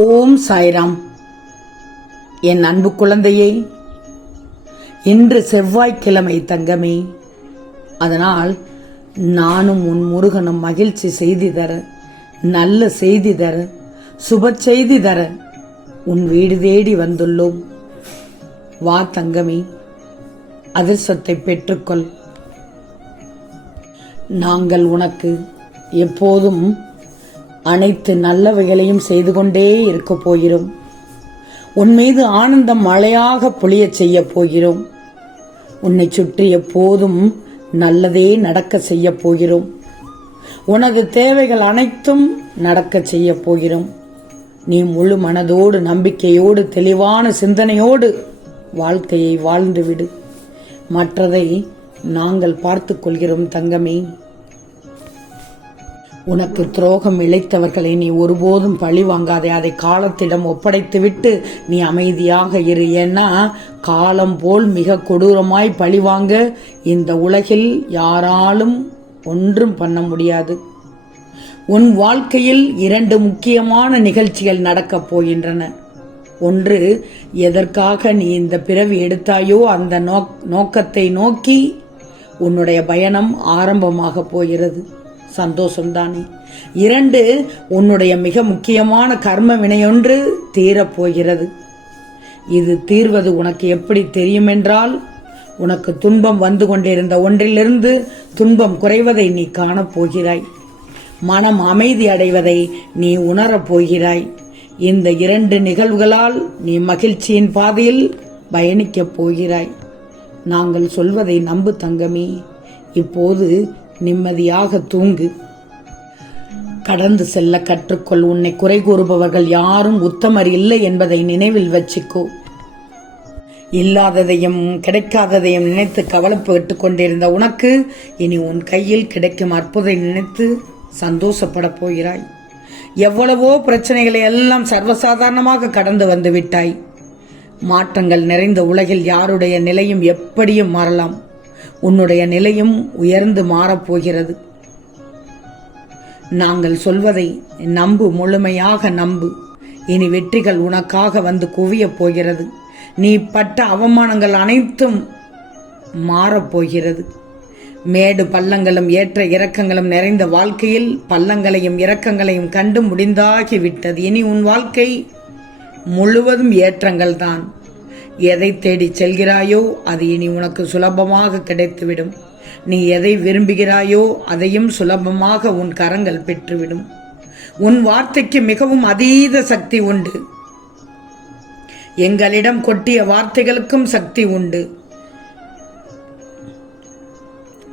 ஓம் சாய்ராம். என் அன்பு குழந்தையே இன்று செவ்வாய்க்கிழமை தங்கமே அதனால் நானும் உன் முருகனும் மகிழ்ச்சி செய்தி தர நல்ல செய்தி தர சுப செய்தி தர உன் வீடு தேடி வந்துள்ளோம். வா தங்கமே அதிர்ஷ்டத்தை பெற்றுக்கொள். நாங்கள் உனக்கு எப்போதும் அனைத்து நல்லவைகளையும் செய்து கொண்டே இருக்கப் போகிறோம். உன் மீது ஆனந்தம் மழையாக பொழியச் செய்ய போகிறோம். உன்னை சுற்றி எப்போதும் நல்லதே நடக்க செய்யப் போகிறோம். உனது தேவைகள் அனைத்தும் நடக்க செய்யப் போகிறோம். நீ முழு மனதோடு நம்பிக்கையோடு தெளிவான சிந்தனையோடு வாழ்க்கையை வாழ்ந்துவிடு. மற்றதை நாங்கள் பார்த்து கொள்கிறோம் தங்கமே. உனக்கு துரோகம் இழைத்தவர்களை நீ ஒருபோதும் பழி வாங்காதே. அதை காலத்திடம் ஒப்படைத்துவிட்டு நீ அமைதியாக இரு. ஏன்னா காலம் போல் மிக கொடூரமாய் பழி வாங்க இந்த உலகில் யாராலும் ஒன்றும் பண்ண முடியாது. உன் வாழ்க்கையில் இரண்டு முக்கியமான நிகழ்ச்சிகள் நடக்கப் போகின்றன. ஒன்று எதற்காக நீ இந்த பிறவி எடுத்தாயோ அந்த நோக் நோக்கத்தை நோக்கி உன்னுடைய பயணம் ஆரம்பமாக போகிறது. சந்தோஷம்தானே? இரண்டு உன்னுடைய மிக முக்கியமான கர்ம வினையொன்று தீரப்போகிறது. இது தீர்வது உனக்கு எப்படி தெரியுமென்றால் உனக்கு துன்பம் வந்து கொண்டிருந்த ஒன்றிலிருந்து துன்பம் குறைவதை நீ காணப் போகிறாய் மனம் அமைதி அடைவதை நீ உணரப் போகிறாய் இந்த இரண்டு நிகழ்வுகளால் நீ மகிழ்ச்சியின் பாதையில் பயணிக்கப் போகிறாய். நாங்கள் சொல்வதை நம்பு தங்கமே. இப்போது நிம்மதியாக தூங்கு. கடந்து செல்ல கற்றுக்கொள். உன்னை குறை கூறுபவர்கள் யாரும் உத்தமர் இல்லை என்பதை நினைவில் வச்சுக்கோ. இல்லாததையும் கிடைக்காததையும் நினைத்து கவலைப்பட்டு கொண்டிருந்த உனக்கு இனி உன் கையில் கிடைக்கும் அற்புதை நினைத்து சந்தோஷப்படப் போகிறாய். எவ்வளவோ பிரச்சனைகளை எல்லாம் சர்வசாதாரணமாக கடந்து வந்து விட்டாய். மாற்றங்கள் நிறைந்த உலகில் யாருடைய நிலையும் எப்படியும் மாறலாம். உன்னுடைய நிலையும் உயர்ந்து மாறப்போகிறது நாங்கள் சொல்வதை நம்பு முழுமையாக நம்பு. இனி வெற்றிகள் உனக்காக வந்து குவியப் போகிறது. நீ பட்ட அவமானங்கள் அனைத்தும் மாறப்போகிறது மேடு பள்ளங்களும் ஏற்ற இறக்கங்களும் நிறைந்த வாழ்க்கையில் பள்ளங்களையும் இறக்கங்களையும் கண்டு முடிந்தாகி விட்டது இனி உன் வாழ்க்கை முழுவதும் ஏற்றங்கள் தான் எதை தேடி செல்கிறாயோ அது இனி உனக்கு சுலபமாக கிடைத்துவிடும். நீ எதை விரும்புகிறாயோ அதையும் சுலபமாக உன் கரங்கள் பெற்றுவிடும். உன் வார்த்தைக்கு மிகவும் அதீத சக்தி உண்டு. எங்களிடம் கொட்டிய வார்த்தைகளுக்கும் சக்தி உண்டு.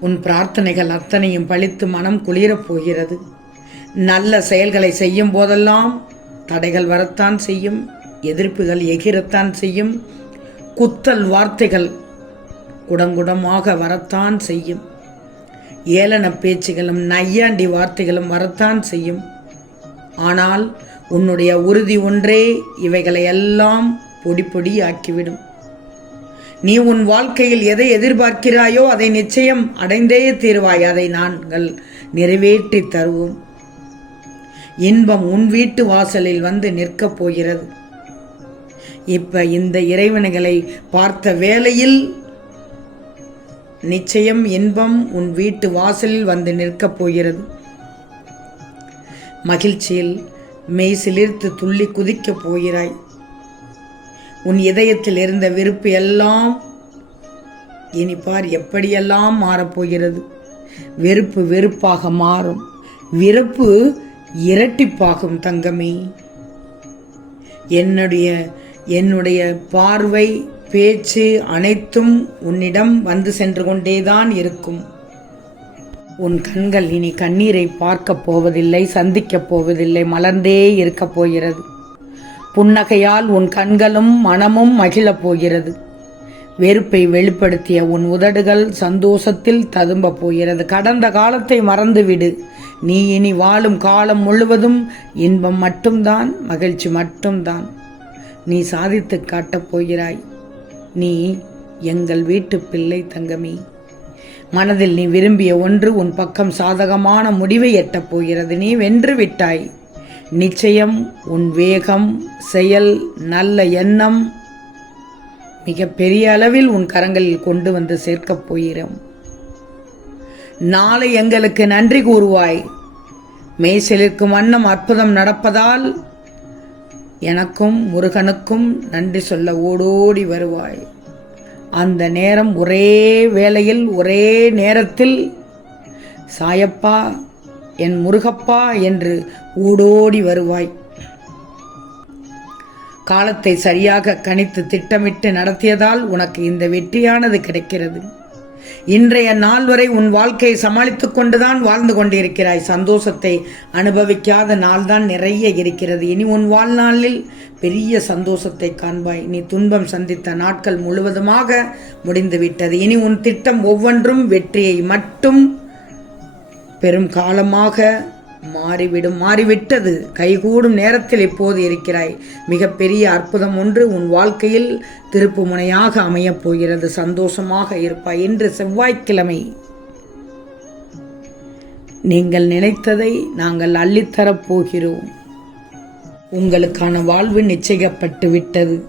உன் பிரார்த்தனைகள் அத்தனையும் பழித்து மனம் குளிரப் போகிறது. நல்ல செயல்களை செய்யும் போதெல்லாம் தடைகள் வரத்தான் செய்யும் எதிர்ப்புகள் எகிரத்தான் செய்யும் குத்தல் வார்த்தைகள் குடங்குடமாக வரத்தான் செய்யும். ஏளன பேச்சுகளும் நையாண்டி வார்த்தைகளும் வரத்தான் செய்யும். ஆனால் உன்னுடைய உறுதி ஒன்றே இவைகளை எல்லாம் பொடி பொடி ஆக்கிவிடும். நீ உன் வாழ்க்கையில் எதை எதிர்பார்க்கிறாயோ அதை நிச்சயம் அடைந்தே தீர்வாய். அதை நாங்கள் நிறைவேற்றி தருவோம். இன்பம் உன் வீட்டு வாசலில் வந்து நிற்கப் போகிறது. இப்ப இந்த இறைவனைகளை பார்த்த வேளையில் நிச்சயம் இன்பம் உன் வீட்டு வாசலில் வந்து நிற்கப் போகிறது. மகிழ்ச்சியில் மெய் சிலிர்த்து துள்ளி குதிக்கப் போகிறாய். உன் இதயத்தில் இருந்த வெறுப்பு எல்லாம் இனி பார் எப்படியெல்லாம் மாறப்போகிறது வெறுப்பு வெறுப்பாக மாறும். வெறுப்பு இரட்டிப்பாகும் தங்கமே. என்னுடைய என்னுடைய பார்வை பேச்சு அனைத்தும் உன்னிடம் வந்து சென்று கொண்டேதான் இருக்கும். உன் கண்கள் இனி கண்ணீரை பார்க்கப் போவதில்லை சந்திக்கப் போவதில்லை மலர்ந்தே இருக்கப் போகிறது. புன்னகையால் உன் கண்களும் மனமும் மகிழப் போகிறது. வெறுப்பை வெளிப்படுத்திய உன் உதடுகள் சந்தோஷத்தில் ததும்பப் போகிறது. கடந்த காலத்தை மறந்துவிடு. நீ இனி வாழும் காலம் முழுவதும் இன்பம் மட்டும்தான் மகிழ்ச்சி மட்டும்தான். நீ சாதித்து காட்டப் போகிறாய். நீ எங்கள் வீட்டு பிள்ளை தங்கமி. மனதில் நீ விரும்பிய ஒன்று உன் பக்கம் சாதகமான முடிவை எட்டப் போகிறது. நீ வென்று விட்டாய். நிச்சயம் உன் வேகம் செயல் நல்ல எண்ணம் மிக பெரிய அளவில் உன் கரங்களில் கொண்டு வந்து சேர்க்கப் போகிறோம். நாளை எங்களுக்கு நன்றி கூறுவாய். மேய்ச்சலிற்கும் வண்ணம் அற்புதம் நடப்பதால் எனக்கும் முருகனுக்கும் நன்றி சொல்ல ஓடோடி வருவாய். அந்த நேரம் ஒரே வேளையில் ஒரே நேரத்தில் சாயப்பா என் முருகப்பா என்று ஓடோடி வருவாய். காலத்தை சரியாக கணித்து திட்டமிட்டு நடத்தியதால் உனக்கு இந்த வெற்றியானது கிடைக்கிறது. இன்றைய நாள் வரை உன் வாழ்க்கையை சமாளித்துக் கொண்டுதான் வாழ்ந்து கொண்டிருக்கிறாய். சந்தோஷத்தை அனுபவிக்காத நாள்தான் நிறைய இருக்கிறது. இனி உன் வாழ்நாளில் பெரிய சந்தோஷத்தை காண்பாய். நீ துன்பம் சந்தித்த நாட்கள் முழுவதுமாக முடிந்துவிட்டது. இனி உன் திட்டம் ஒவ்வொன்றும் வெற்றியை மட்டும் பெரும் காலமாக மாறிவிடும் மாறிவிட்டது. கைகூடும் நேரத்தில் இப்போது இருக்கிறாய். மிகப்பெரிய அற்புதம் ஒன்று உன் வாழ்க்கையில் திருப்பு முனையாக அமையப் போகிறது. சந்தோஷமாக இருப்பாய் இன்று செவ்வாய்க்கிழமை. நீங்கள் நினைத்ததை நாங்கள் அள்ளித்தரப் போகிறோம். உங்களுக்கான வாழ்வு நிச்சயிக்கப்பட்டு விட்டது.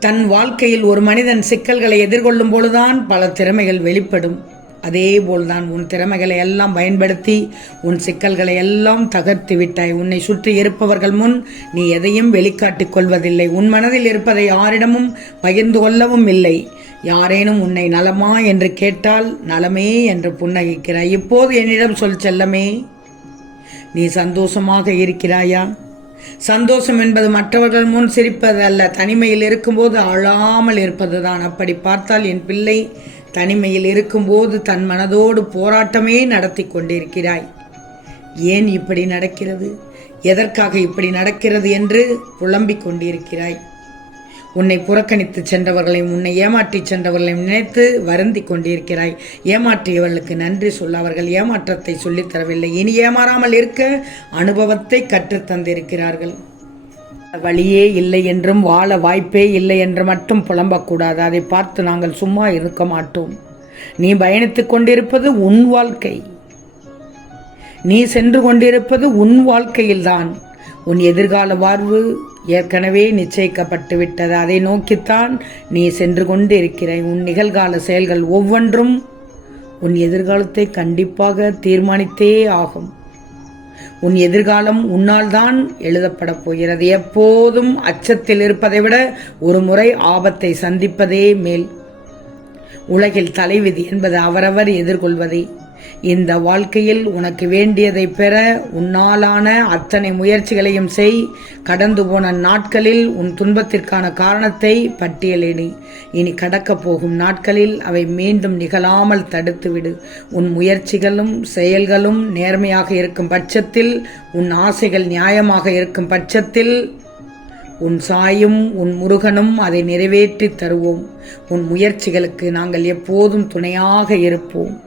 தன் வாழ்க்கையில் ஒரு மனிதன் சிக்கல்களை எதிர்கொள்ளும் பொழுதுதான் பல திறமைகள் வெளிப்படும். அதே போல்தான் உன் திறமைகளை எல்லாம் பயன்படுத்தி உன் சிக்கல்களை எல்லாம் தகர்த்து விட்டாய் உன்னை சுற்றி இருப்பவர்கள் முன் நீ எதையும் வெளிக்காட்டிக் கொள்வதில்லை. உன் மனதில் இருப்பதை யாரிடமும் பகிர்ந்து கொள்ளவும் இல்லை. யாரேனும் உன்னை நலமா என்று கேட்டால் நலமே என்று புன்னகிக்கிறாய். இப்போது என்னிடம் சொல் செல்லமே. நீ சந்தோஷமாக இருக்கிறாயா? சந்தோஷம் என்பது மற்றவர்கள் முன் சிரிப்பது அல்ல தனிமையில் இருக்கும்போது அழாமல் இருப்பதுதான். அப்படி பார்த்தால் என் பிள்ளை தனிமையில் இருக்கும்போது தன் மனதோடு போராட்டமே நடத்தி கொண்டிருக்கிறாய். ஏன் இப்படி நடக்கிறது? எதற்காக இப்படி நடக்கிறது என்று புலம்பிக் கொண்டிருக்கிறாய். உன்னை புறக்கணித்து சென்றவர்களையும் உன்னை ஏமாற்றி சென்றவர்களையும் நினைத்து வருந்தி கொண்டிருக்கிறாய். ஏமாற்றியவர்களுக்கு நன்றி சொல்ல அவர்கள் ஏமாற்றத்தை சொல்லித்தரவில்லை இனி ஏமாறாமல் இருக்க அனுபவத்தை கற்றுத் தந்திருக்கிறார்கள். வழியே இல்லை என்றும் வாழ வாய்ப்பே இல்லை என்று மட்டும் புலம்பக்கூடாது. அதை பார்த்து நாங்கள் சும்மா இருக்க மாட்டோம். நீ பயணித்துக் கொண்டிருப்பது உன் வாழ்க்கை. நீ சென்று கொண்டிருப்பது உன் வாழ்க்கையில்தான். உன் எதிர்கால வாழ்வு ஏற்கனவே நிச்சயிக்கப்பட்டு விட்டது அதை நோக்கித்தான் நீ சென்று கொண்டு இருக்கிறாய் உன் நிகழ்கால செயல்கள் ஒவ்வொன்றும் உன் எதிர்காலத்தை கண்டிப்பாக தீர்மானித்தே ஆகும். உன் எதிர்காலம் உன்னால் தான் எழுதப்பட போகிறது. எப்போதும் அச்சத்தில் இருப்பதை விட ஒரு முறை ஆபத்தை சந்திப்பதே மேல். உலகில் தலைவிதி என்பது அவரவர் எதிர்கொள்வதே. இந்த வாழ்க்கையில் உனக்கு வேண்டியதை பெற உன்னாலான அத்தனை முயற்சிகளையும் செய். கடந்து போன நாட்களில் உன் துன்பத்திற்கான காரணத்தை பட்டியலிடு. இனி கடக்கப் போகும் நாட்களில் அவை மீண்டும் நிகழாமல் தடுத்துவிடு. உன் முயற்சிகளும் செயல்களும் நேர்மையாக இருக்கும் பட்சத்தில் உன் ஆசைகள் நியாயமாக இருக்கும் பட்சத்தில் உன் சாயும் உன் முருகனும் அதை நிறைவேற்றி தருவோம். உன் முயற்சிகளுக்கு நாங்கள் எப்போதும் துணையாக இருப்போம்.